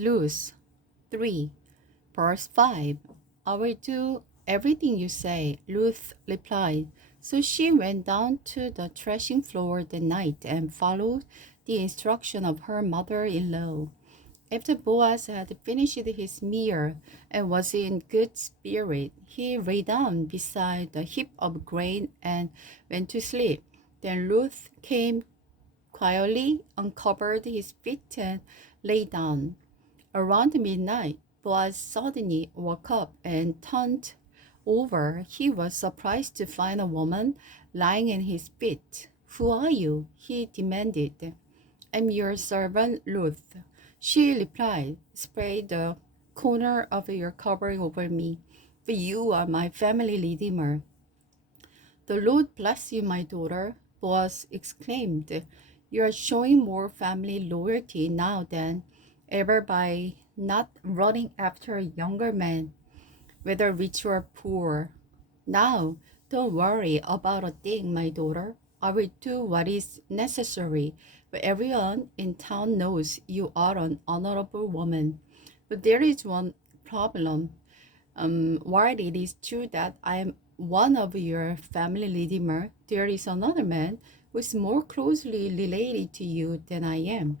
Luz 3, verse 5. I will do everything you say, Ruth replied. So she went down to the threshing floor that night and followed the instruction of her mother in law. After Boaz had finished his meal and was in good spirit, he lay down beside the heap of grain and went to sleep. Then Ruth came quietly, uncovered his feet, and lay down. Around midnight, Boaz suddenly woke up and turned over. He was surprised to find a woman lying in his bed. Who are you? He demanded. I'm your servant Ruth. She replied, spread the corner of your covering over me, for you are my family redeemer. The Lord bless you, my daughter, Boaz exclaimed. You are showing more family loyalty now than ever by not running after younger men, whether rich or poor. Now, don't worry about a thing, my daughter. I will do what is necessary, but everyone in town knows you are an honorable woman. But there is one problem. While it is true that I am one of your family redeemer, there is another man who is more closely related to you than I am.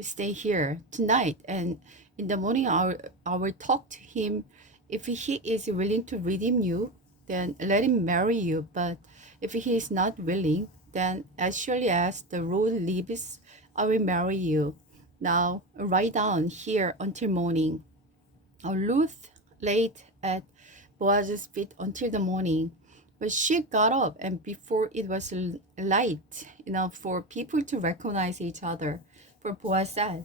Stay here tonight, and in the morning I will talk to him. If he is willing to redeem you, then let him marry you. But if he is not willing, then as surely as the road lives, I will marry you. Now, write down here until morning. Ruth laid at Boaz's feet until the morning. But she got up, and before it was light enough for people to recognize each other, for Boaz said,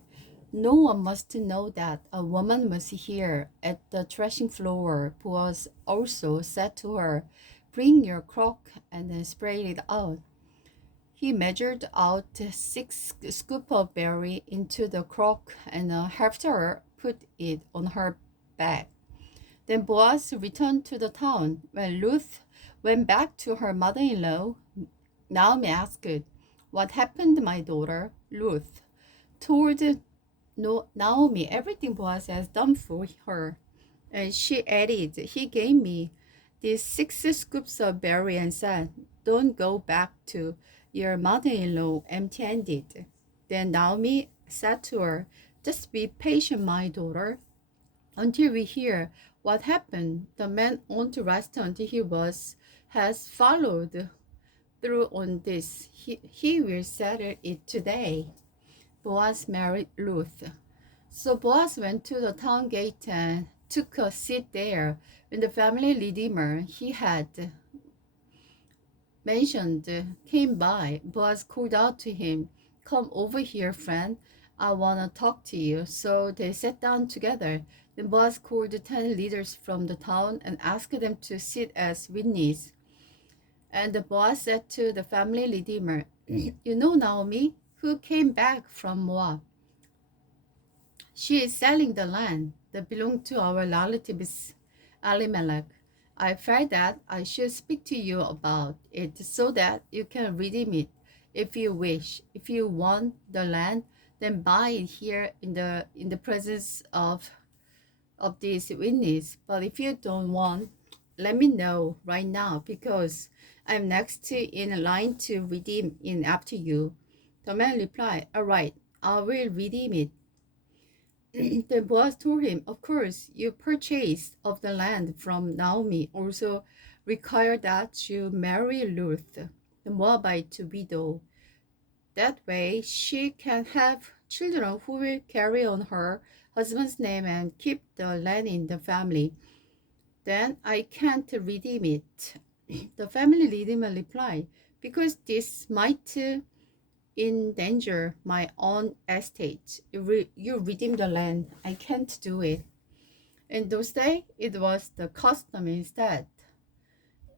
no one must know that a woman was here at the threshing floor. Boaz also said to her, bring your crock and then spread it out. He measured out 6 scoops of berry into the crock and helped her put it on her back. Then Boaz returned to the town. When Ruth went back to her mother-in-law, Naomi asked, what happened, my daughter? Ruth told Naomi everything Boaz has done for her. And she added, he gave me these 6 scoops of berry and said, don't go back to your mother-in-law empty-handed. Then Naomi said to her, just be patient, my daughter, until we hear what happened. The man won't rest until has followed through on this. He will settle it today. Boaz married Ruth. So Boaz went to the town gate and took a seat there. When the family redeemer he had mentioned came by, Boaz called out to him, come over here, friend. I want to talk to you. So they sat down together. Then Boaz called the 10 leaders from the town and asked them to sit as witnesses. And the Boaz said to the family redeemer, you know Naomi, who came back from Moab. She is selling the land that belonged to our relatives Elimelech. I felt that I should speak to you about it so that you can redeem it if you wish. If you want the land, then buy it here in the presence of this witness. But if you don't want, let me know right now, because I'm next in line to redeem it after you. The man replied, all right, I will redeem it. Then Boaz told him, of course, your purchase of the land from Naomi also require that you marry Ruth, the Moabite widow. That way she can have children who will carry on her husband's name and keep the land in the family. Then I can't redeem it. The family redeemer replied, because this might endanger my own estate. You redeem the land. I can't do it. In those days, it was the custom instead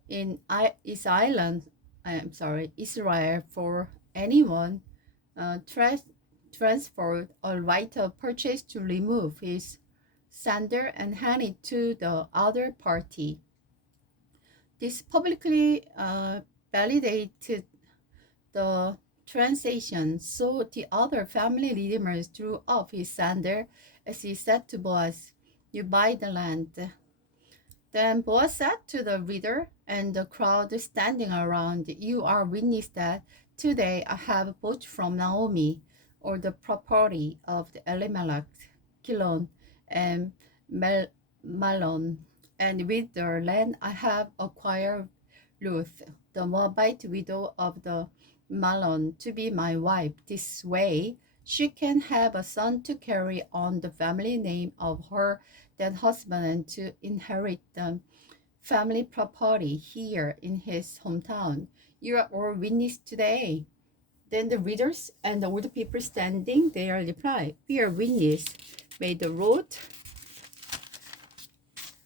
in Israel, for anyone transferred a right of purchase to remove his sandal and hand it to the other party. This publicly validated the translation, so the other family redeemers drew off his sandal as he said to Boaz, "You buy the land." Then Boaz said to the reader and the crowd standing around, "You are witness that today I have bought from Naomi all the property of the Elimelech, Kilon, and Malon, and with the land I have acquired Ruth, the Moabite widow of the Malon, to be my wife. This way she can have a son to carry on the family name of her dead husband and to inherit the family property here in his hometown. You are all witness today." Then the readers and the old people standing there replied, "We are witness. May the Lord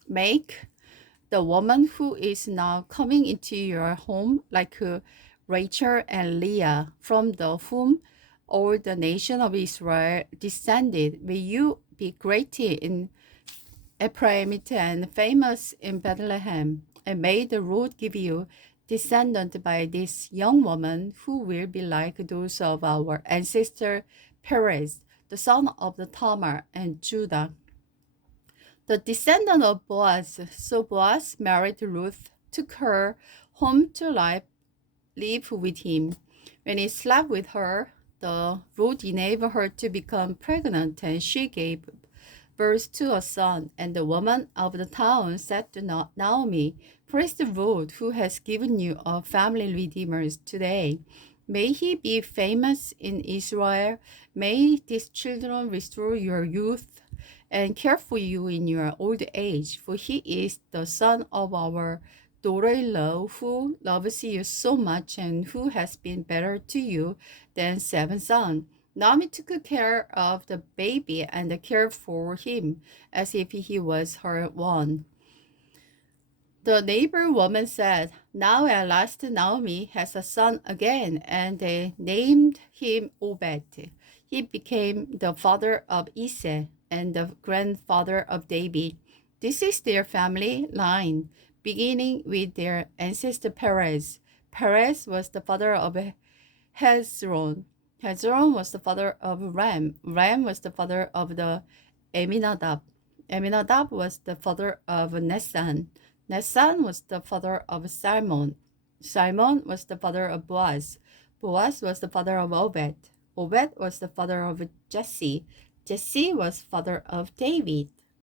make the woman who is now coming into your home like Rachel and Leah, from the whom all the nation of Israel descended. May you be great in Ephraimite and famous in Bethlehem, and may the Lord give you descendant by this young woman who will be like those of our ancestor Perez, the son of the Tamar and Judah, the descendant of Boaz." So Boaz married Ruth, took her home to live with him. When he slept with her, the Lord enabled her to become pregnant, and she gave birth to a son. And the woman of the town said to Naomi, "Praise the Lord, who has given you a family redeemer today. May he be famous in Israel. May these children restore your youth and care for you in your old age, for he is the son of our daughter-in-law who loves you so much and who has been better to you than 7 sons." Naomi took care of the baby and cared for him as if he was her one. The neighbor woman said, "Now at last Naomi has a son again," and they named him Obed. He became the father of Isai and the grandfather of David. This is their family line, beginning with their ancestor Perez. Perez was the father of Hezron. Hezron was the father of Ram. Ram was the father of the Aminadab. Aminadab was the father of Nessan. Nessan was the father of Salmon. Salmon was the father of Boaz. Boaz was the father of Obed. Obed was the father of Jesse. Jesse was father of David.